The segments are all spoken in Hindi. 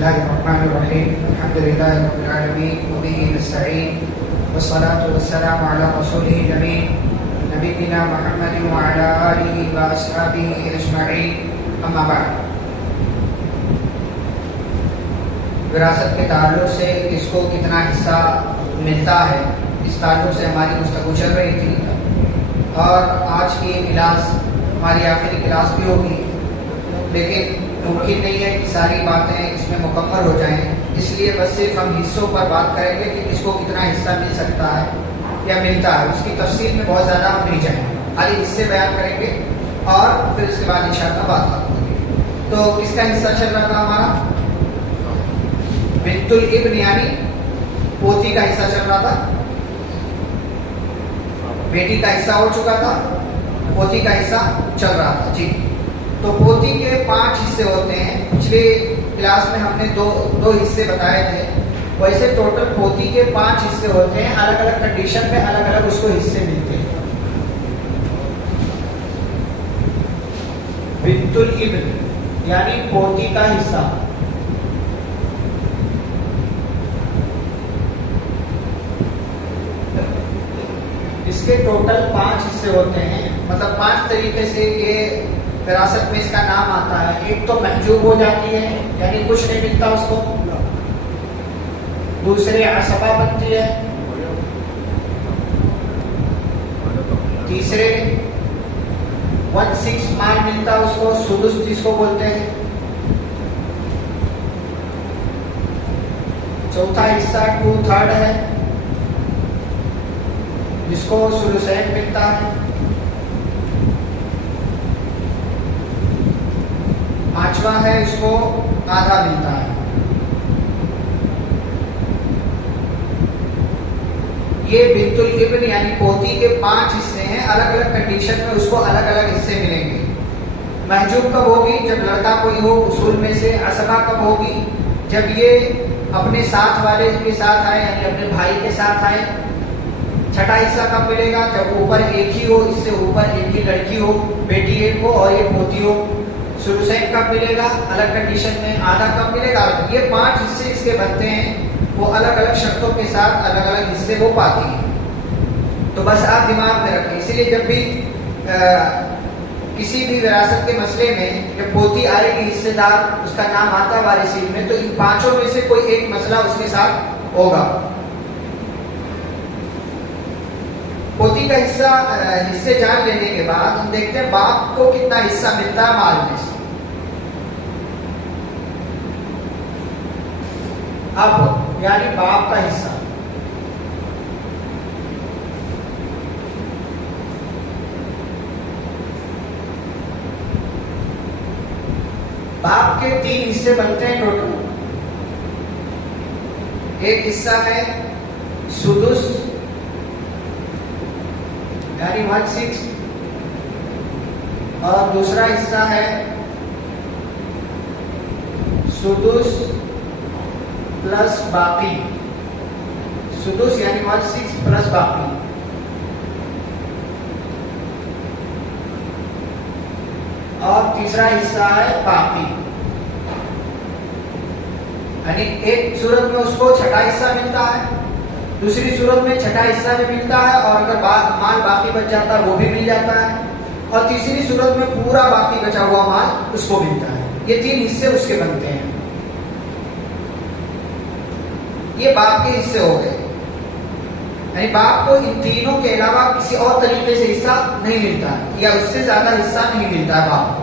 बिस्मिल्लाहिर्रहमानिर्रहीम अल्हम्दुलिल्लाहि रब्बिल आलमीन व बिही नस्तईन वस्सलातु वस्सलामु अला रसूलिहिल अमीन नबिय्यिना मुहम्मदिन व अला आलिहि व अस्हाबिहि अजमईन अम्मा बाद। विरासत के ताल्लुक से किसको कितना हिस्सा मिलता है, इस ताल्लुक से हमारी गुफ्तगू चल रही थी और आज की क्लास हमारी आखिरी क्लास भी होगी, लेकिन मुमकिन नहीं है कि सारी बातें इसमें मुकम्मल हो जाएं। इसलिए बस सिर्फ हम हिस्सों पर बात करेंगे कि किसको कितना हिस्सा मिल सकता है या मिलता है। उसकी तफसील में बहुत ज़्यादा हम नहीं जाएंगे, खाली हिस्से बयान करेंगे और फिर उसके बाद इंशाअल्लाह बात करेंगे। तो किसका हिस्सा चल रहा था हमारा? बिंतुल इब्न यानी पोती का हिस्सा चल रहा था। बेटी का हिस्सा हो चुका था, पोती का हिस्सा चल रहा था जी। तो पोती के 5 हिस्से होते हैं। पिछले क्लास में हमने दो हिस्से बताए थे। वैसे टोटल पोती के 5 हिस्से होते हैं। अलग अलग कंडीशन में अलग अलग उसको हिस्से मिलते हैं। बिंतुल इब्न यानी पोती का हिस्सा, इसके टोटल 5 हिस्से होते हैं। मतलब 5 तरीके से ये विरासत में इसका नाम आता है। एक तो महजूब हो जाती है, यानी कुछ नहीं मिलता उसको। दूसरे असबा बनती है। तीसरे 1/6 माल मिलता उसको, सुदुस जिसको बोलते हैं। चौथा हिस्सा 2/3 है, जिसको सुलुसैन मिलता है। पांचवा है, इसको आधा मिलता है। ये बिंतुल इब्न यानी पोती के 5 हिस्से हैं। अलग अलग कंडीशन में उसको अलग अलग हिस्से मिलेंगे। महजूब कब होगी? जब लड़का कोई हो उसूल में से। असबा कब होगी? जब ये अपने साथ वाले के साथ आए, यानी अपने भाई के साथ आए। छठा हिस्सा कब मिलेगा? जब ऊपर एक ही हो, इससे ऊपर एक ही लड़की हो, बेटी एक हो और ये पोती हो। सुलुसैन कब मिलेगा? अलग कंडीशन में। आधा कब मिलेगा? ये 5 हिस्से इसके बनते हैं। वो अलग अलग शर्तों के साथ अलग अलग हिस्से वो पाती है। तो बस आप दिमाग में रखें। इसीलिए जब भी किसी भी विरासत के मसले में जब पोती आएगी हिस्सेदार, उसका नाम आता वारिसीन में, तो इन 5 में से कोई एक मसला उसके साथ होगा। पोती का हिस्से जान लेने के बाद हम देखते हैं बाप को कितना हिस्सा मिलता है माल में से। अब यानी बाप का हिस्सा, बाप के 3 हिस्से बनते हैं टोटल। एक हिस्सा है सुदुस यानी 1/6 और दूसरा हिस्सा है सुदुस प्लस बाकी। सुदुस यानी 1/6 प्लस बाकी। और तीसरा हिस्सा है बाकी। यानी एक सूरत में उसको छठा हिस्सा मिलता है, दूसरी सूरत में छठा हिस्सा भी मिलता है, और अगर माल बाकी बच जाता है वो भी मिल जाता है, और तीसरी सूरत में पूरा बाकी बचा हुआ माल उसको मिलता है। ये 3 हिस्से उसके बनते हैं। ये बाप के हिस्से हो गए। यानी बाप को इन तीनों के अलावा किसी और तरीके से हिस्सा नहीं मिलता है, या उससे ज्यादा हिस्सा नहीं मिलता है बाप को।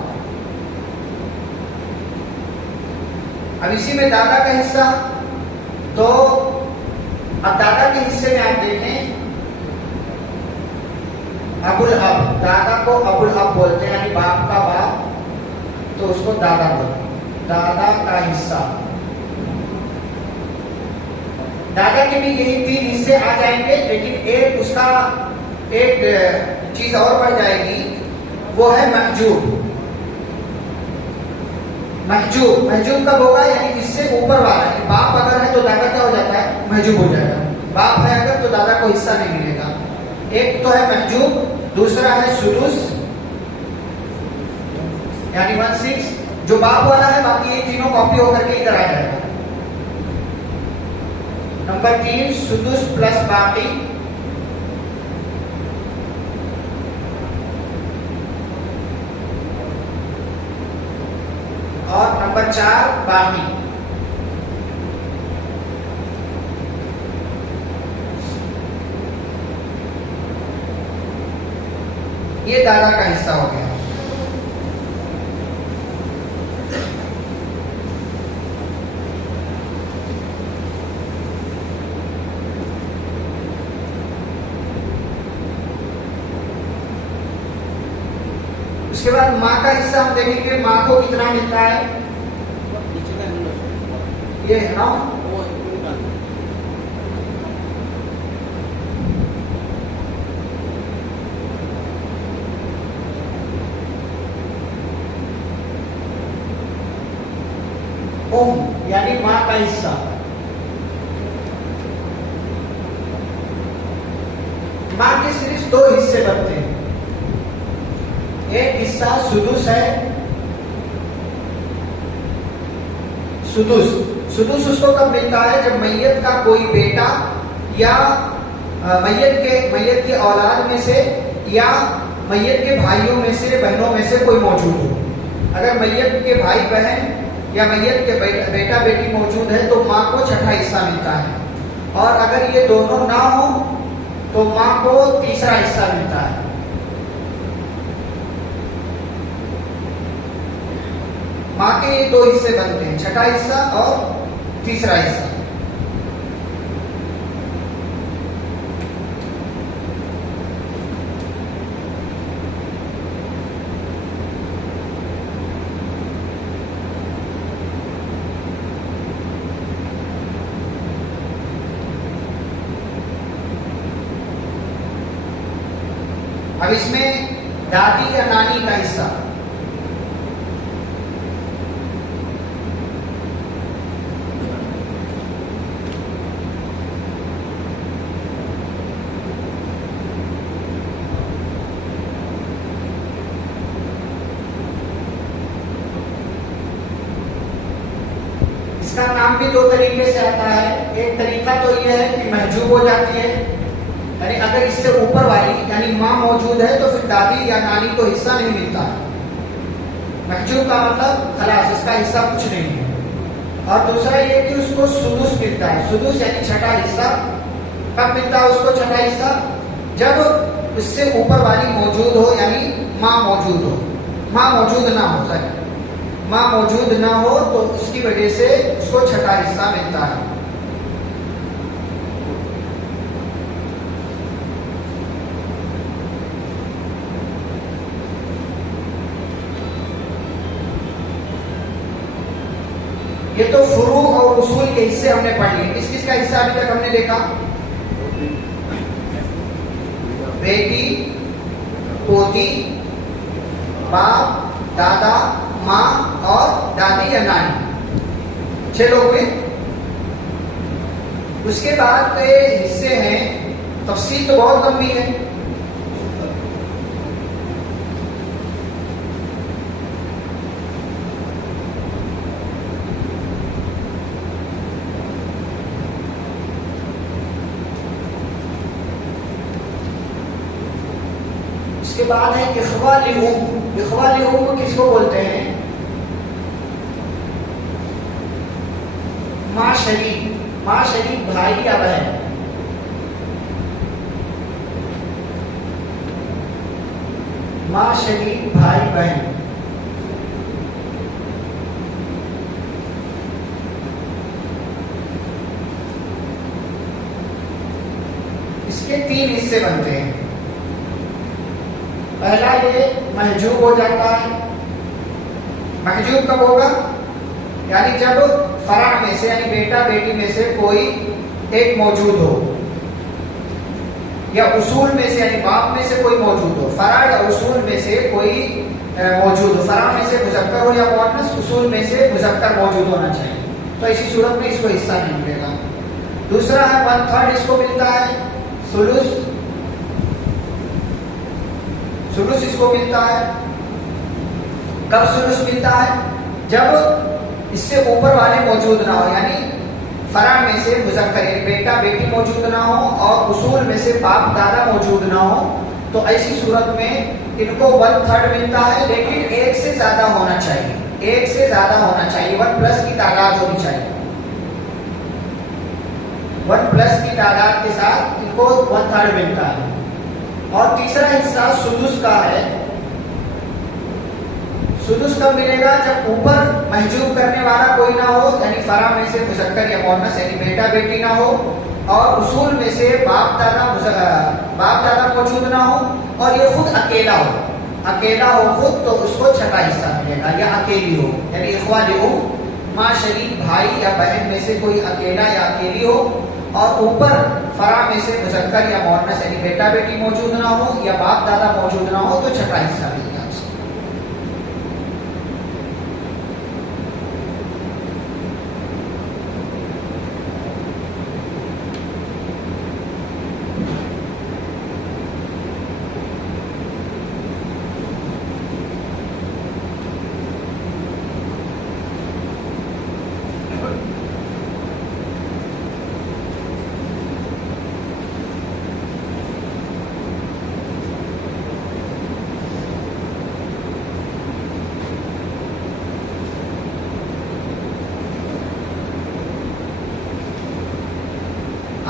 अब इसी में दादा का हिस्सा, तो अब दादा के हिस्से में आप देखें अबुल अब, दादा को अबुल अब बोलते हैं, यानी बाप का बाप, तो उसको दादा बोलते हैं। दादा का हिस्सा, दादा के भी यही 3 हिस्से आ जाएंगे, लेकिन एक उसका एक चीज और बढ़ जाएगी, वो है महजूब। महजूब कब होगा? यानी इससे ऊपर वाला है। बाप अगर है तो दादा क्या हो जाता है? महजूब हो जाएगा। बाप है अगर तो दादा को हिस्सा नहीं मिलेगा। एक तो है महजूब, दूसरा है सुदुस यानी 1/6 जो बाप वाला है, बाकी ये तीनों कॉपी होकर के इधर आ जाएगा। नंबर 3 सुदुस प्लस बाकी, और नंबर 4 बाकी। ये दादा का हिस्सा हो गया। उसके बाद माँ का हिस्सा हम देखेंगे, माँ को कितना मिलता है। ये 9, ओम यानी माँ का हिस्सा। माँ के सिर्फ 2 हिस्से बनते हैं। एक हिस्सा सुदुस है, सुदुस उसको कब मिलता है, जब मैयत का कोई बेटा या मैयत के औलाद में से या मैयत के भाइयों में से बहनों में से कोई मौजूद हो। अगर मैयत के भाई बहन या मैयत के बेटा बेटी मौजूद है तो माँ को छठा हिस्सा मिलता है, और अगर ये दोनों ना हो तो माँ को तीसरा हिस्सा मिलता है। माँ के ये 2 हिस्से बनते हैं, छठा हिस्सा और तीसरा हिस्सा। अब इसमें दादी या नानी का हिस्सा, इसका नाम भी 2 तरीके से आता है। एक तरीका तो यह है कि महजूब हो जाती है, यानी अगर इससे ऊपर वाली यानी माँ मौजूद है तो फिर दादी या नानी को हिस्सा नहीं मिलता है। महजूब का मतलब खलास, इसका हिस्सा कुछ नहीं है। और दूसरा ये कि उसको सुदुस मिलता है। सुदुस यानी छठा हिस्सा। कब मिलता है उसको छठा हिस्सा, जब इससे ऊपर वाली मौजूद हो, यानी माँ मौजूद हो। माँ मौजूद ना हो, सर माँ मौजूद ना हो तो उसकी वजह से उसको छठा हिस्सा मिलता है। ये तो फुरू और उसूल के हिस्से हमने पढ़ लिए। किस किस का हिस्सा अभी तक हमने देखा? बेटी, पोती, बाप, दादा, माँ और दादी या नानी, 6 लोग हुए। उसके बाद के हिस्से हैं, तफसील तो बहुत लंबी है। उसके बाद है इख्वा लिउम। इख्वा लिउम किसको बोलते हैं? माँ शरीक, माँ शरीक भाई या बहन। माँ शरीक भाई बहन। इसके 3 हिस्से बनते हैं। पहला ये महजूब हो जाता है। महजूब कब होगा? यानी जब फरा में से यानी बेटा बेटी में से कोई एक मौजूद हो, या उसूल में से यानी बाप में से कोई मौजूद हो। फरा या उसूल में से कोई मौजूद हो। फरा में से मुज़क्कर हो या मुअन्नस, उसूल में से मुज़क्कर मौजूद होना चाहिए। तो इसी सूरत में इसको हिस्सा नहीं मिलेगा। दूसरा है 1/3 इसको मिलता है। सुलुस, सुलुस इसको मिलता है। कब सुलुस मिलता है? जब इससे ऊपर वाले मौजूद ना हो, यानी फरा में से मुज़क्कर यानी बेटा बेटी मौजूद ना हो और उसूल में से बाप दादा मौजूद ना हो, तो ऐसी सूरत में इनको 1/3 मिलता है, लेकिन एक से ज्यादा होना चाहिए, एक से ज्यादा होना चाहिए, 1+ की तादाद होनी चाहिए। 1+ की तादाद के साथ इनको 1/3 मिलता है। और तीसरा हिस्सा सुदुस का है। सुदुस कब मिलेगा? जब ऊपर महजूब करने वाला कोई ना हो, यानी फरा में से मुज़क्कर या मुअन्नस यानी बेटा बेटी ना हो, और उसूल में से बाप दादा मौजूद ना हो, और ये खुद अकेला हो खुद, तो उसको छठा हिस्सा मिलेगा, या अकेली हो यानी इख्वाली हो, माँ शरीक भाई या बहन में से कोई अकेला या अकेली हो, और ऊपर फरा में से मुज़क्कर या मुअन्नस यानी बेटा बेटी मौजूद ना हो या बाप दादा मौजूद ना हो, तो छठा हिस्सा मिलेगा।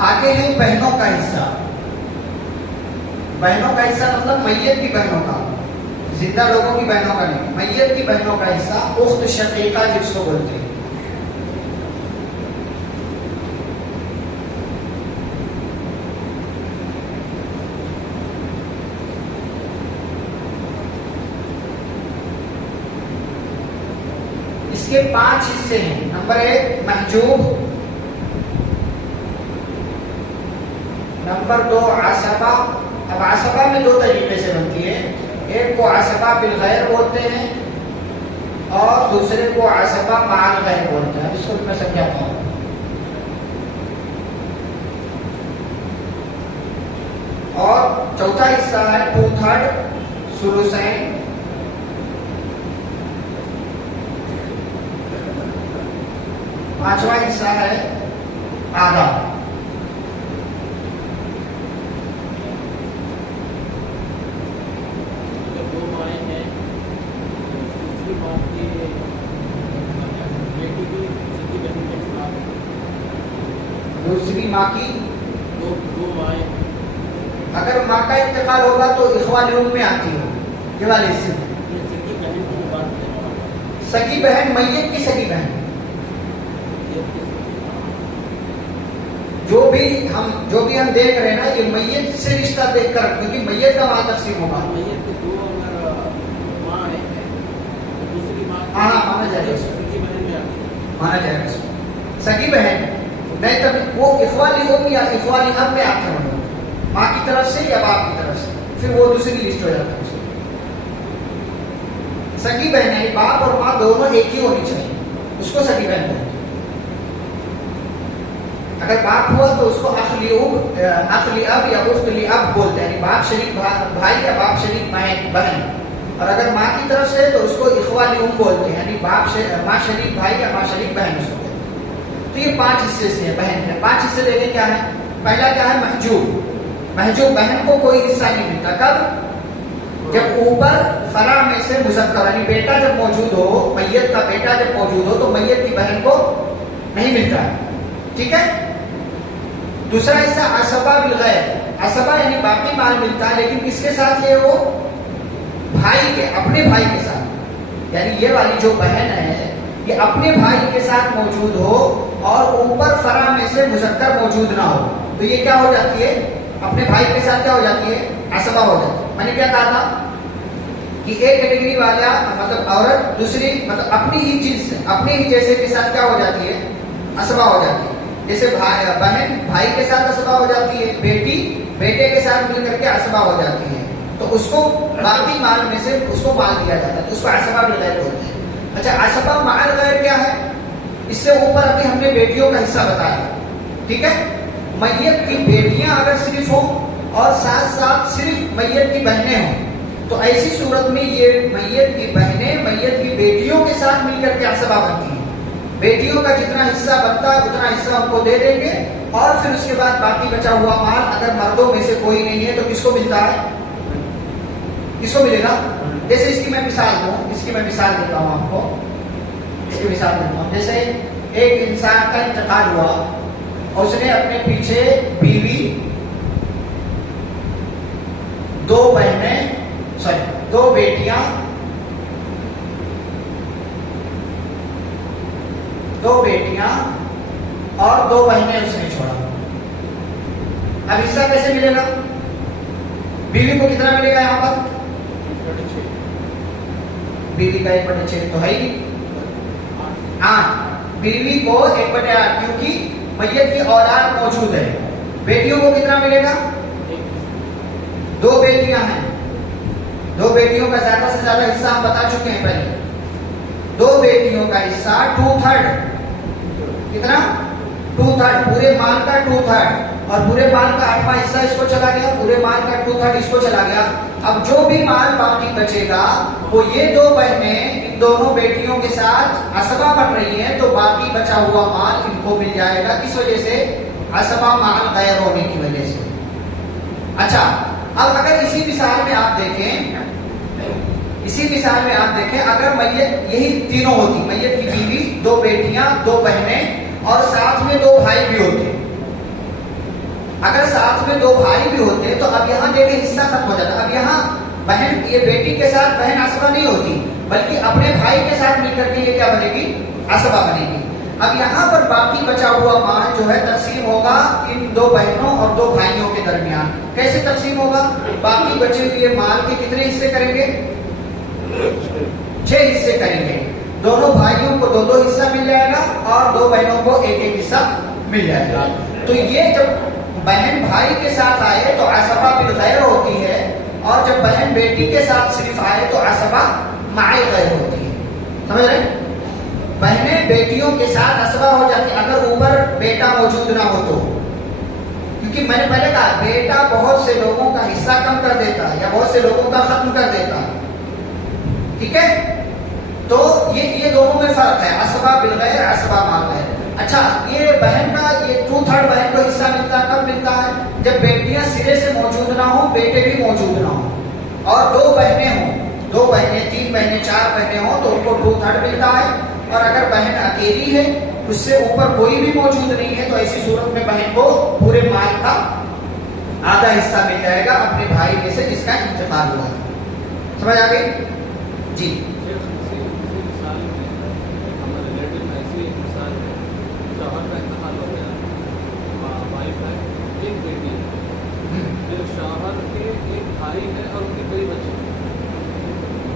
आगे है बहनों का हिस्सा। बहनों का हिस्सा मतलब मैयत की बहनों का, जिंदा लोगों की बहनों का नहीं, मैयत की बहनों का हिस्सा, उख्त शकीका जिसको बोलते हैं। इसके 5 हिस्से हैं। Number 1 Mahjub, number 2 आसबा। अब आसबा में 2 तरीके से बनती है, एक को आसबा बिल गैर बोलते हैं और दूसरे को आसबा माल गैर बोलते हैं। इसको मैं समझाता हूँ। और चौथा हिस्सा है 2/3 सुलुसैन, पांचवा हिस्सा है आधा। दूसरी माँ की दो माएँ, अगर माँ का इंतकाल होगा तो इख्वाल उम्म में आती हो, ये वाले हिस्से में। सगी बहन, मैयत की सगी बहन, जो भी हम देख रहे हैं ना, ये मैयत से रिश्ता देखकर, क्योंकि मैयत का माल तकसीम होगा। हाँ माना जाएगा सगी बहन नहीं, तब वो इख्वाली उम्म या इख्वाली अब में आते हैं, माँ की तरफ से या बाप की तरफ से, फिर वो दूसरी लिस्ट हो जाती है। सगी बहन है, बाप और माँ दोनों एक ही होनी चाहिए, उसको सगी बहन बोलते हैं। अगर बाप हुआ तो उसको अखली अब या उख्तली अब बोलते हैं, बाप शरीक भाई या बाप शरीक बहन। और अगर माँ की तरफ से तो उसको इख्वाली उम्म बोलते हैं, यानी माँ शरीक भाई या माँ शरीक बहन उसको। तो ये 5 हिस्से से है बहन के। 5 हिस्से लेके क्या है? पहला क्या है? महजूब बहन को कोई हिस्सा नहीं मिलता। कब? जब ऊपर फरा में से मुज़क्कर यानी बेटा जब मौजूद हो, मैयत का बेटा जब मौजूद हो, तो मैयत की बहन को नहीं मिलता है। ठीक है। दूसरा हिस्सा असबा बिल गैर, असबा यानी बाकी माल मिलता है, लेकिन किसके साथ? ये वो भाई के, अपने भाई के साथ, यानी ये वाली जो बहन है ये अपने भाई के साथ मौजूद हो और ऊपर फरा में से मुज़क्कर मौजूद ना हो, तो ये क्या हो जाती है? अपने भाई के साथ क्या हो जाती है? असबा हो जाती है। मैंने क्या कहा था कि एक कैटेगरी वाला मतलब औरत दूसरी मतलब अपनी ही चीज से, अपने ही जैसे के साथ क्या हो जाती है? असबा हो जाती है। जैसे बहन भाई के साथ असबा हो जाती है, बेटी बेटे के साथ मिलकर के असबा हो जाती है, तो उसको बाकी माल में से उसको माल दिया जाता है, तो उसको असबा बिल गैर बोलते हैं। अच्छा, असबा माल गैर क्या है? इससे ऊपर अभी हमने बेटियों का हिस्सा बताया। ठीक है। मैयत की बेटियां अगर सिर्फ हो और साथ साथ सिर्फ मैयत की बहनें हों, तो ऐसी सूरत में ये मैयत की बहनें मैयत की बेटियों के साथ मिलकर के असबा बनती हैं। बेटियों का जितना हिस्सा बनता है उतना हिस्सा उनको दे देंगे, और फिर उसके बाद बाकी बचा हुआ माल अगर मर्दों में से कोई नहीं है तो किसको मिलता है? किसको मिलेगा? जैसे इसकी मैं मिसाल देता हूँ आपको, इसकी मिसाल देता हूँ। जैसे एक इंसान का इंतकाल हुआ और उसने अपने पीछे बीवी, दो बेटियां, और 2 बहनें उसने छोड़ा। अब हिस्सा कैसे मिलेगा? बीवी को कितना मिलेगा यहां पर? बीवी का 1/6 तो है ही 8। बीवी को 1/8, क्योंकि मैयत की औलाद मौजूद है। बेटियों को कितना मिलेगा? 2 बेटियां हैं, 2 बेटियों का ज्यादा से ज्यादा हिस्सा हम बता चुके हैं पहले। 2 बेटियों का हिस्सा 2/3, कितना? 2/3, पूरे माल का 2/3, और पूरे माल का 8वां हिस्सा इसको चला गया, पूरे माल का 2/3 इसको चला गया। अब जो भी माल बाकी बचेगा वो ये 2 बहनें इन दोनों बेटियों के साथ असबा बन रही हैं, तो बाकी बचा हुआ माल इनको मिल जाएगा। किस वजह से? असबा माल गैर होने की वजह से। अच्छा, अब अगर इसी मिसाल में आप देखें, अगर मैयत यही तीनों होती, मैयत की बीवी, 2 बेटियां, 2 बहनें और साथ में 2 भाई भी होते, अगर साथ में 2 भाई भी होते तो अब यहाँ देखिए हिस्सा खत्म हो जाता। अब यहाँ बहन, ये बेटी के साथ बहन असबा नहीं होती, बल्कि अपने भाई के साथ मिलकर के ये क्या बनेगी? असबा बनेगी। अब यहाँ पर बाकी बचा हुआ माल जो है तकसीम होगा इन 2 बहनों और 2 भाइयों के दरमियान। कैसे तकसीम होगा? बाकी बचे हुए माल के कितने हिस्से करेंगे? 6 हिस्से करेंगे। दोनों भाइयों को 2-2 हिस्सा मिल जाएगा और 2 बहनों को 1-1 हिस्सा मिल जाएगा। तो ये जब बहन भाई के साथ आए तो असबा बिल गैर होती है, और जब बहन बेटी के साथ सिर्फ आए तो असबा माल गैर होती है। समझ रहे? बहनें बेटियों के साथ असबा हो जाती अगर ऊपर बेटा मौजूद ना हो तो, क्योंकि मैंने पहले कहा बेटा बहुत से लोगों का हिस्सा कम कर देता है या बहुत से लोगों का खत्म कर देता है। ठीक है, तो ये दोनों में फर्क है, असबा बिल गैर, असबा माल गैर। अच्छा, ये बहन का ये 2/3 बहन को हिस्सा मिलता है, कब मिलता है? जब बेटियां सिरे से मौजूद ना हो, बेटे भी मौजूद ना हो, और 2 बहनें हों, 2 बहनें, 3 बहनें, 4 बहनें हों तो उनको 2/3 मिलता है। और अगर बहन अकेली है, उससे ऊपर कोई भी मौजूद नहीं है, तो ऐसी सूरत में बहन को पूरे माल का आधा हिस्सा मिल जाएगा अपने भाई में से जिसका इंतकाल हुआ। समझ आ गई? जी।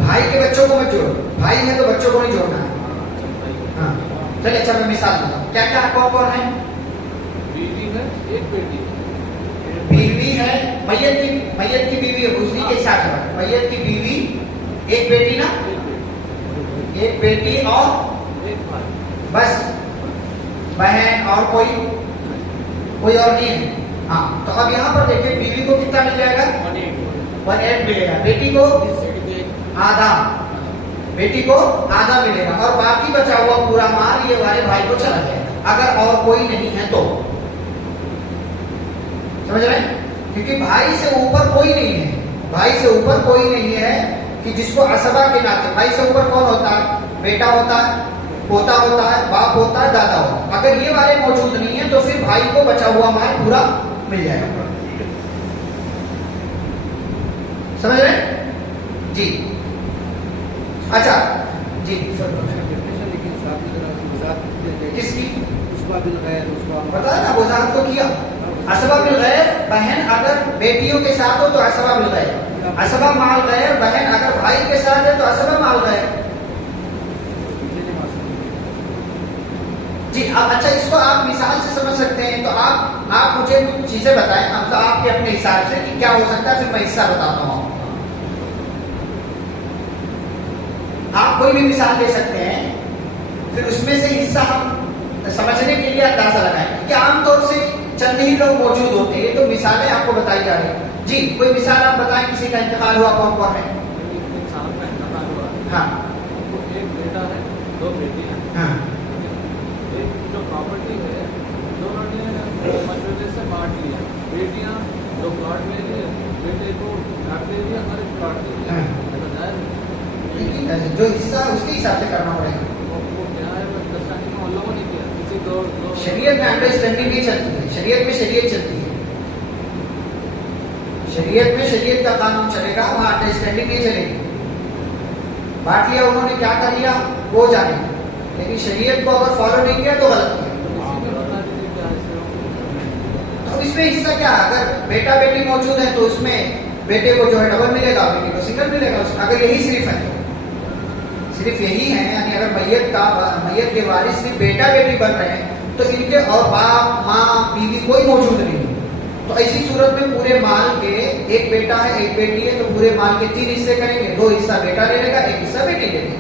भाई के बच्चों को मत जोड़ो, भाई है तो बच्चों को नहीं जोड़ना है। हाँ, चलिए, अच्छा मैं मिसाल दूंगा। क्या क्या कौन है? बीवी है, एक बेटी है। बीवी है, मैयत की बीवी है, उसी के साथ है। मैयत की बीवी, एक बेटी ना, एक बेटी और एक भाई, बस बहन और कोई और नहीं है। हाँ, तो अब यहाँ पर देखिए बीवी को कितना मिल जाएगा? 1/8 मिलेगा। बेटी को आधा, बेटी को आधा मिलेगा, और बाकी बचा हुआ पूरा माल ये वाले भाई को चला जाएगा अगर और कोई नहीं है तो। समझ रहे हैं? क्योंकि भाई से ऊपर कोई नहीं है, भाई से ऊपर कोई नहीं है कि जिसको असबा के नाते, भाई से ऊपर कौन होता है? बेटा होता है, पोता होता है, बाप होता है, दादा होता है। अगर ये वाले मौजूद नहीं है तो फिर भाई को बचा हुआ माल पूरा मिल जाएगा। समझ रहे हैं? जी। अच्छा जी, किसकी? पता है ना, वजाहत तो किया। असबा बिल गैर, बहन अगर बेटियों के साथ हो तो असबा बिल गैर, असबा माल गैर। बहन अगर भाई के साथ है तो असबा माल गैर। जी। अब अच्छा, इसको आप मिसाल से समझ सकते हैं, तो आप मुझे कुछ चीजें बताएं, मतलब आपके अपने हिसाब से कि क्या हो सकता है, फिर मैं हिस्सा बताता हूँ। आप कोई भी मिसाल दे सकते हैं, फिर उसमें से हिस्सा हम समझने के लिए अंदाजा लगाएं कि आमतौर से चंद ही लोग मौजूद होते हैं, तो मिसालें आपको बताई जा रही है। जी, कोई मिसाल आप बताएं, किसी का इंतकाल हुआ, कौन कौन है? इंसान का इंतकाल हुआ। हाँ, एक बेटा है, 2 बेटी है। और जो हिस्सा है उसके हिसाब से करना पड़ेगा। वो क्या है अंडरस्टैंडिंग में उन लोगों ने किया किसी दो शरीयत में अंडरस्टैंडिंग नहीं चलती है, शरीयत में शरीयत चलती है। शरीयत में शरीयत का कानून चलेगा, वहां अंडरस्टैंडिंग नहीं चलेगी। बांट लिया उन्होंने, क्या कर लिया वो जाने, लेकिन शरीयत को अगर फॉलो नहीं किया तो गलत किया। तो इसमें हिस्सा क्या है, अगर बेटा बेटी मौजूद है तो उसमें बेटे को जो है डबल मिलेगा, बेटी को सिंगल मिलेगा। अगर यही सिर्फ है तो सिर्फ यही है, यानी अगर मैयत के वारिस सिर्फ बेटा बेटी बन रहे हैं तो इनके और बाप माँ बीवी कोई मौजूद नहीं है, तो ऐसी सूरत में पूरे माल के एक बेटा है एक बेटी है तो पूरे माल के 3 हिस्से करेंगे। 2 हिस्सा बेटा ले लेगा, 1 हिस्सा बेटी ले लेगी।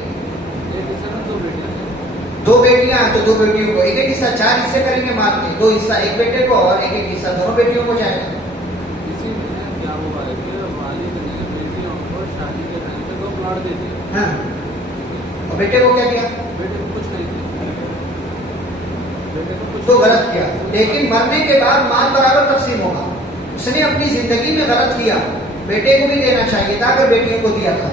2 बेटियां हैं तो 2 बेटियों को 1 हिस्सा, 4 हिस्से करेंगे माल के। 2 हिस्सा एक बेटे को और 1 हिस्सा दोनों बेटियों को जाएगा। किसी में क्या हुआ है कि वालिद ने बेटियों को शादी के टाइम पे 2 प्लॉट दे दिए। हाँ, और बेटे को क्या किया? बेटे को कुछ नहीं दिया, बेटे को कुछ तो गलत किया। लेकिन मरने के बाद माल बराबर तकसीम होगा। उसने अपनी जिंदगी में गलत किया, बेटे को भी देना चाहिए था अगर बेटियों को दिया था,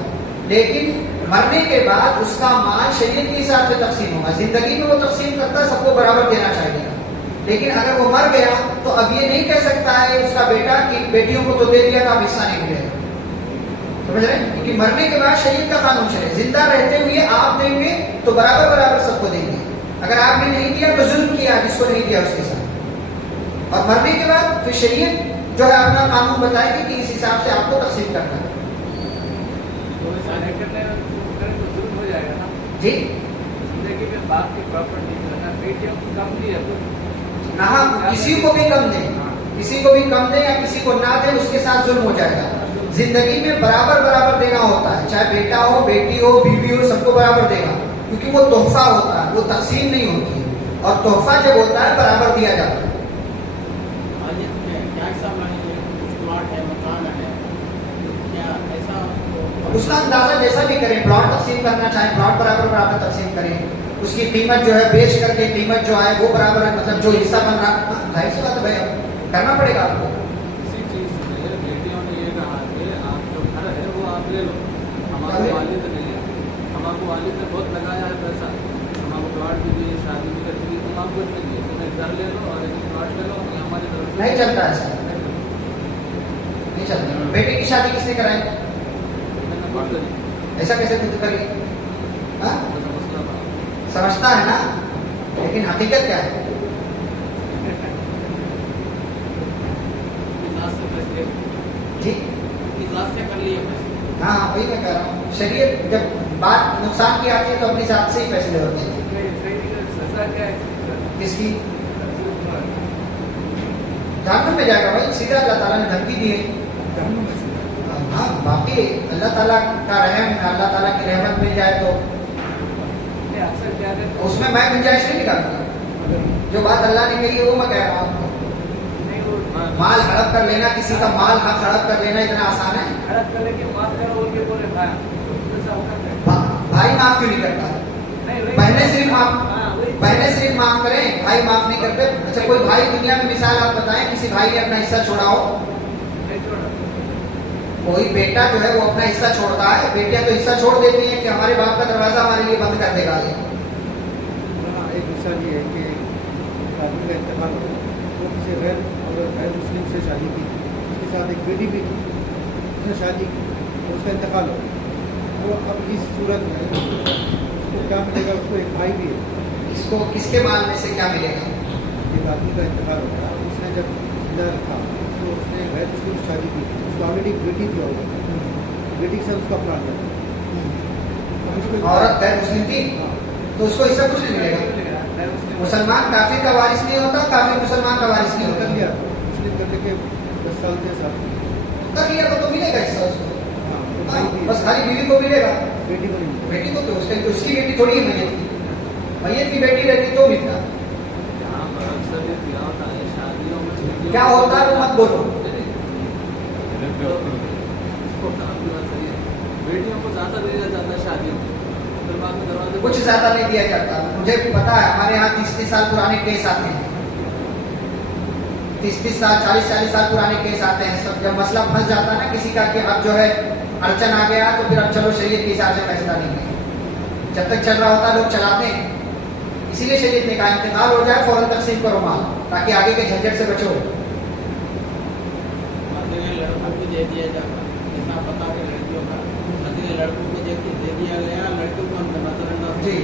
लेकिन मरने के बाद उसका माल शरीयत के हिसाब से तकसीम होगा। जिंदगी में वो तकसीम करता, सबको बराबर देना चाहिए, लेकिन अगर वो मर गया तो अब ये नहीं कह सकता है उसका बेटा कि बेटियों को तो दे दिया था, अब हिस्सा नहीं मिलेगा। समझ रहे हैं? क्योंकि मरने के बाद शरीयत का कानून चले, जिंदा रहते हुए आप देंगे तो बराबर बराबर सबको देंगे। अगर आपने नहीं दिया तो जुल्म किया जिसको नहीं दिया उसके साथ। और मरने के बाद फिर शरीयत जो है अपना कानून बताएगी कि इस हिसाब से आपको तकसीम करना है। हो जाएगा ना जी, जिंदगी में बाप की प्रॉपर्टी बेटियों को कम दी है तो ना किसी को भी कम दे, किसी को भी कम दे या किसी को ना दे, उसके साथ जुल्म हो जाएगा। जिंदगी में बराबर बराबर देना होता है, चाहे बेटा हो बेटी हो बीवी हो, सबको बराबर देगा, क्योंकि वो तोहफा होता है, वो तकसीम नहीं होती है। और तोहफा जब होता है बराबर दिया जाता है। उसका अंदाजा जैसा भी करें, प्लॉट तकसीम करना चाहे प्लॉट बराबर बराबर तकसीम करें, उसकी कीमत जो है बेच करके कीमत जो है वो बराबर है, मतलब जो हिस्सा बन रहा, जाहिर सी बात है भाई करना पड़ेगा आपको। किसी चीज में बेटियों ने ये कहा कि आप जो घर है वो आप ले लो, हमारे वालिद नहीं है, हमारे वालिद ने बहुत लगाया है पैसा, हमारे प्लॉट भी दिए, शादी भी कर दी, तुम आप कुछ नहीं दिए, तुम्हें घर ले लो और एक प्लॉट ले लो, हमारी तरफ से नहीं चलता ऐसा, नहीं चलता। बेटे की शादी किसने कराई? ऐसा कैसे खुद करी? समझता है ना, लेकिन हकीकत क्या है? जी हाँ, वही मैं कह रहा हूँ। शरीयत जब बात नुकसान की आती है तो अपनी जात से ही फैसले होते हैं। किसकी? जहन्नम में जाएगा भाई, सीधा अल्लाह ताला ने धमकी दी है। हाँ, बाकी अल्लाह ताला का रहम, अल्लाह ताला की रहमत मिल जाए तो उसमें मैं गुंजाइश नहीं निकालूंगा। जो बात अल्लाह ने कही है वो मैं कह रहा हूँ। माल हड़प कर लेना, किसी का माल हक हड़प कर लेना इतना आसान है? भाई माफ क्यों नहीं करता? बहनें सिर्फ माफ करें, भाई माफ नहीं करते। अच्छा, कोई भाई दुनिया में मिसाल आप बताएं किसी भाई ने अपना हिस्सा छोड़ा हो? कोई बेटा जो है वो अपना हिस्सा छोड़ता है, बेटियां तो हिस्सा छोड़ देती हैं कि हमारे बाप का दरवाजा हमारे लिए बंद कर देगा। एक मिसाल ये है कि आदमी का इंतकाल हो, वो किसी गैर मुस्लिम से शादी की, उसके साथ एक बेटी भी थी, उसने शादी की तो उसका इंतकाल हो, तो अब इस सूरत में उसको क्या मिलेगा? उसको एक भाई भी है, इसको किसके माल में से क्या मिलेगा? एक आदमी का इंतकाल हो गया, उसने जब जिंदा रखा तो उसने गैर मुस्लिम से शादी की, उसको ऑलरेडी एक बेटी थी, बेटी के साथ उसका प्लान था। औरत गैर मुस्लिम थी तो उसको इससे कुछ नहीं मिलेगा। मुसलमान काफिर का वारिस नहीं होता, काफिर मुसलमान का वारिस नहीं कर होता। लिया मुस्लिम करने के 10 साल के साथ कर लिया तो मिलेगा हिस्सा उसको। हाँ, तो हाँ, भाई भी बस खाली बीवी को मिलेगा, बेटी को नहीं मिला। बेटी को तो उसकी बेटी थोड़ी है मैयत की। मैयत की बेटी रहती तो मिलता। यहाँ पर अक्सर ये क्या होता है शादियों में क्या होता है वो मत बोलो। बेटियों को ज्यादा दिया जाता है शादी में, फिर बाद में दरवाजे कुछ ज्यादा नहीं दिया जाता। मुझे पता है हमारे यहाँ 30-30 साल पुराने केस आते हैं, 30-30 साल 40-40 साल पुराने केस आते हैं। सब जब मसला फंस जाता है ना किसी का कि अब जो है अड़चन आ गया तो फिर अब चलो शरीयत के हिसाब से फैसला लेंगे। जब तक चल रहा होता लोग चलाते हैं, इसीलिए शरीयत ने कहा इंतकाल हो जाए फौरन तकसीम करो माल, ताकि आगे के झंझट से बचो। लड़कों को दे दिया जाता, जैसा पता है लड़कियों का, लड़कों को दे दिया गया, लड़कियों को हम जी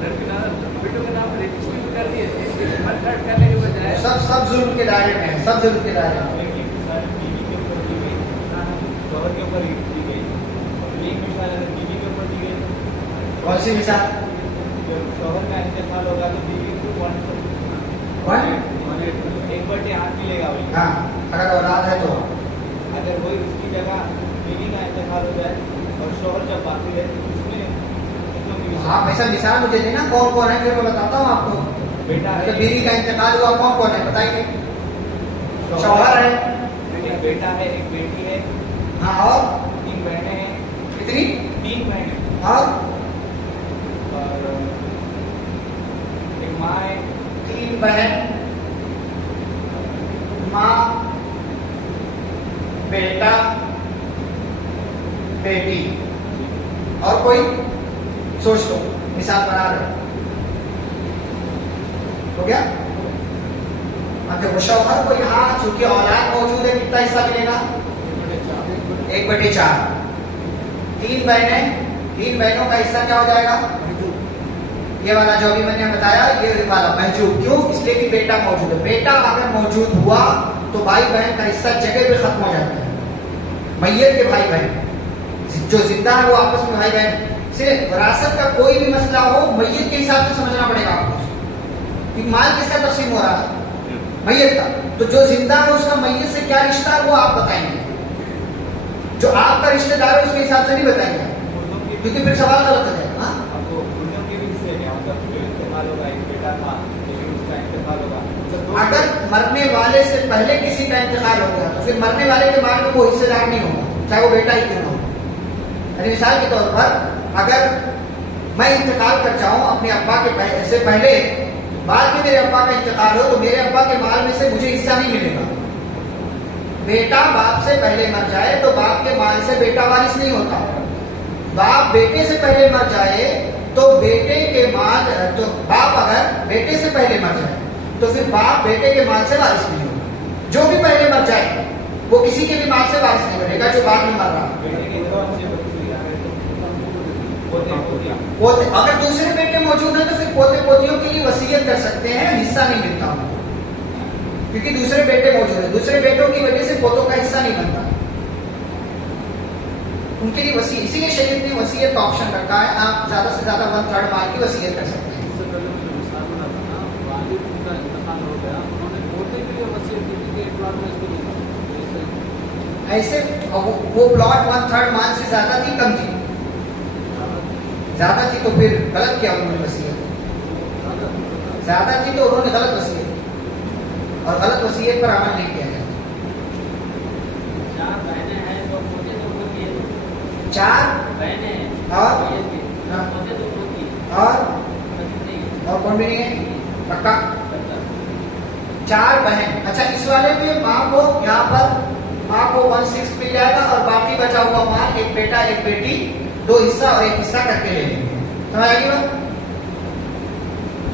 बेटों के नाम पर रजिस्ट्री कर दिए, करने के बजाय सब जुल्म के दायरे में है, सब जुल्म के दायरे में। के ऊपर दी गई, एक मिसाल अगर बीवी के ऊपर दी गई, कौन सी मिसाल? शोहर का इंतकाल होगा तो बीवी को 1/8 मिलेगा वही। हाँ, अगर औलाद है तो अगर वही उसकी जगह बीवी का इंतकाल हो जाए और शोहर जब बाकी है उसमें आप ऐसा मिसाल मुझे देना कौन कौन है, फिर मैं बताता हूँ आपको। बेटा तो बीवी का इंतकाल हुआ कौन कौन है बताइए? शौहर है, एक बेटा है, एक बेटी है, हाँ, और 3 बहनें हैं, कितनी? 3 बहनें और एक माँ है, 3 बहन, माँ, बेटा, बेटी, और कोई? सोच लो, मिसाल बना रहे हो गया। अब देखो शौहर को यहाँ चूंकि औलाद मौजूद है कितना हिस्सा मिलेगा? 1/4। 3 बहनें, 3 बहनों का हिस्सा क्या हो जाएगा? ये वाला जो अभी मैंने बताया, ये वाला महजूब। क्यों? इसलिए कि बेटा मौजूद है। बेटा अगर मौजूद हुआ तो भाई बहन का हिस्सा जगह पे खत्म हो जाता है। मैयत के भाई बहन जो जिंदा है वो आपस में भाई बहन, सिर्फ विरासत का कोई भी मसला हो मैयत के हिसाब से समझना पड़ेगा आपको कि माल किसका तकसीम हो रहा है? मैयत का। तो जो जिंदा है उसका मैयत से क्या रिश्ता है वो आप बताएंगे, जो आपका रिश्तेदार है उसके हिसाब से नहीं बताएंगे, क्योंकि फिर सवाल गलत हो जाएगा। आपको उनके भी हिस्से क्या मतलब जो इंतकाल होगा, एक बेटा था लेकिन उसका इंतकाल होगा, अगर मरने वाले से पहले किसी का इंतकाल हो गया तो फिर मरने वाले के बाद में वो हिस्सेदार नहीं होगा, चाहे वो बेटा ही क्यों ना हो। मिसाल के तौर पर अगर मैं इंतकाल कर जाऊं अपने अब्बा के से पहले, बाद में मेरे अब्बा का इंतकाल हो तो मेरे अब्बा के माल में से मुझे हिस्सा नहीं मिलेगा। बेटा बाप से पहले मर जाए तो बाप के माल से बेटा वारिस नहीं होता। बाप बेटे से पहले मर जाए तो बेटे के माल, तो बाप अगर बेटे से पहले मर जाए तो फिर बाप बेटे के माल से वारिस नहीं होगा। जो भी पहले मर जाए वो किसी के भी माल से वारिस नहीं बनेगा जो बाद में मर रहा। पोते अगर दूसरे बेटे मौजूद है तो फिर पोते पोतियों के लिए वसीयत कर सकते हैं, हिस्सा नहीं मिलता क्योंकि दूसरे बेटे मौजूद है। दूसरे बेटों की वजह से पोतों का हिस्सा नहीं बनता, उनके लिए वसीयत। इसीलिए शरीयत ने वसीयत का ऑप्शन रखा है, आप ज्यादा से ज्यादा 1/3 माल की वसीयत कर सकते हैं। इससे पहले मुझे मिसाल बना था ना, वालिद का इंतकाल हो गया, उन्होंने पोते के लिए वसीयत की थी कि एक प्लॉट में इसको दूंगा, ऐसे वो प्लॉट 1/3 माल से ज्यादा थी कम थी? ज्यादा थी तो फिर गलत किया उन्होंने वसीयत। ज्यादा थी तो उन्होंने गलत वसीयत, और गलत वसीयत पर अमल नहीं किया जाता। 4 बहनें हैं तो पोते तो होती है, 4 बहनें हैं और पोते तो होती है, और कौन भी नहीं है पक्का? 4 बहन। अच्छा, इस वाले में माँ को यहाँ पर माँ को 1/6 मिल जाएगा और बाकी बचा हुआ माल एक बेटा एक बेटी 2 हिस्सा और 1 हिस्सा करके ले लेंगे। समझ आएगी बात?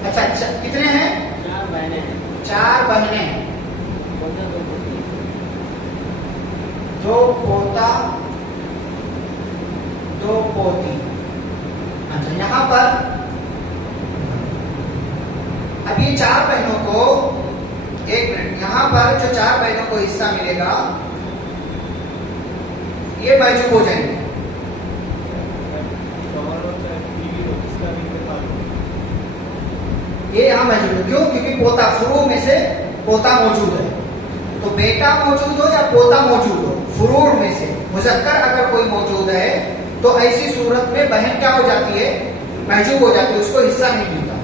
अच्छा, कितने हैं? 4 बहनें हैं, 4 बहनें, पोते तो होती है, 2 पोता 2 पोती। अच्छा, यहाँ पर अब ये 4 बहनों को, एक मिनट, यहाँ पर जो 4 बहनों को हिस्सा मिलेगा ये महजूब हो जाएंगे। ये यहाँ महजूब है, क्यों? क्योंकि पोता फुरू में से पोता मौजूद है, तो बेटा मौजूद हो या पोता मौजूद हो, फुरूर में से मुज़क्कर अगर कोई मौजूद है तो ऐसी सूरत में बहन क्या हो जाती है? महजूब हो जाती है, उसको हिस्सा नहीं मिलता।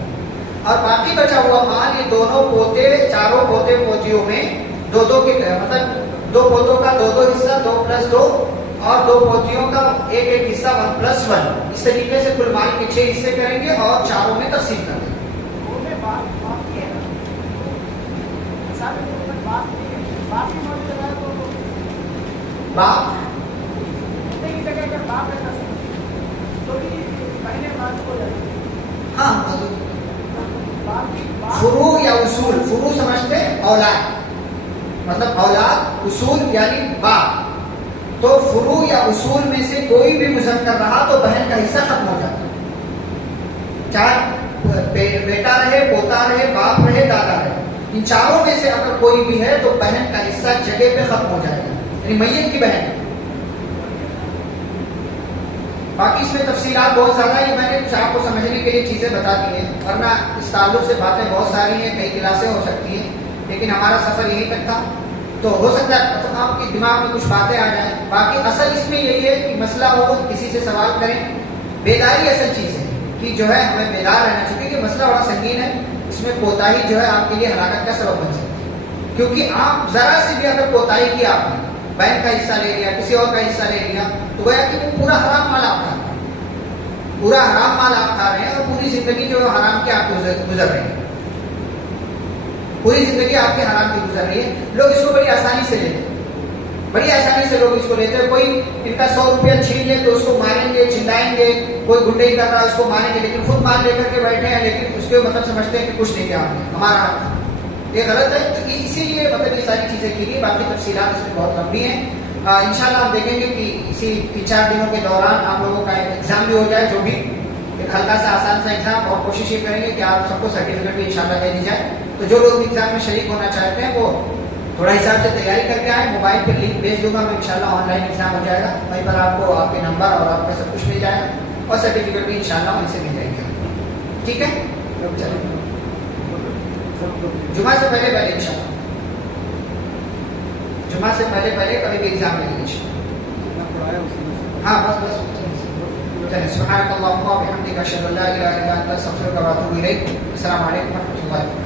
और बाकी बचा हुआ माल ये दोनों पोते, चारों पोते पोतियों में 2-2 के, मतलब 2 पोतों का 2-2 हिस्सा, 2+2, और 2 पोतियों का 1-1 हिस्सा 1+1। इस तरीके से कुल माल के 6 हिस्से करेंगे और चारों में तकसीम कर देंगे। बाप बाप ऐसा समझे तो भी पहले बात हो जाती है। हाँ, बाप की बाप फुरू या उसूल, फुरू समझते हैं औलाद, मतलब औलाद, उसूल यानी बाप। तो फुरू या उसूल में से कोई भी मुज़क्कर रहा तो बहन का हिस्सा खत्म हो जाता है। चाहे बेटा रहे, पोता रहे, बाप रहे, दादा रहे, इन चारों में से अगर कोई भी है तो बहन का हिस्सा जगह पे खत्म हो जाएगा, यानी मैयत की बहन। बाकी इसमें तफसीलात बहुत ज्यादा है, मैंने आपको समझने के लिए चीजें बता दी हैं, वरना इस ताल्लुक से बातें बहुत सारी हैं, कई क्लासें हो सकती हैं, लेकिन हमारा सफर यही तक था। तो हो सकता है तो आपके दिमाग में कुछ बातें आ जाए। बाकी असल इसमें यही है कि मसला हो, किसी से सवाल करें, बेदारी असल चीज है कि जो है हमें बेदार रहना चाहिए, कि मसला बड़ा संगीन है, इसमें कोताही जो है आपके लिए हलाकत का सबब बन सकती है। क्योंकि आप जरा से भी अगर कोताही की, आपने बहन का हिस्सा ले लिया, किसी और का हिस्सा ले लिया, तो गोया कि वो पूरा हराम माल आप खा रहे हैं, पूरा हराम माल आप खा रहे हैं, और पूरी जिंदगी जो हराम के आप गुजर रहे हैं, पूरी जिंदगी आपके हराम की गुजर रही है। लोग इसको बड़ी आसानी से लेते हैं, बड़ी आसानी से लोग इसको लेते हैं। कोई इनका 100 रुपया छीन ले तो उसको मारेंगे, चिल्लाएंगे, कोई गुंडे ही कर रहा है उसको मारेंगे, लेकिन खुद मार लेकर के बैठे हैं, लेकिन उसके मतलब समझते हैं कि कुछ नहीं किया हमने, हमारा हक था। ये गलत है। तो इसीलिए मतलब ये सारी चीजें की गई। बाकी तफसीलात इसमें बहुत लंबी हैं। इंशाल्लाह हम देखेंगे कि इसी 3-4 दिनों के दौरान आप लोगों का एग्जाम भी हो जाए, जो भी एक हल्का सा आसान सा एग्जाम, और कोशिश ये करेंगे कि आप सबको सर्टिफिकेट भी इंशाल्लाह दे दी जाए। तो जो लोग एग्जाम में शरीक होना चाहते हैं वो थोड़ा हिसाब से तैयारी करके आए। मोबाइल पर लिंक भेज दूंगा मैं, इंशाल्लाह ऑनलाइन एग्जाम हो जाएगा, वहीं पर आपको आपके नंबर और आपका सब कुछ मिल जाएगा, और सर्टिफिकेट भी इंशाल्लाह वहीं से मिल जाएगा। ठीक है, चलो जुमा से पहले इंशाल्लाह, जुमा से पहले कभी भी एग्जाम ले लीजिए। हाँ बस चलिए, सुब्हानक अल्लाहुम्मा व बिहम्दिका अशहदु अन ला इलाहा इल्ला अंता अस्तगफिरुका व अतूबु इलैक। अस्सलामु अलैकुम व रहमतुल्लाहि।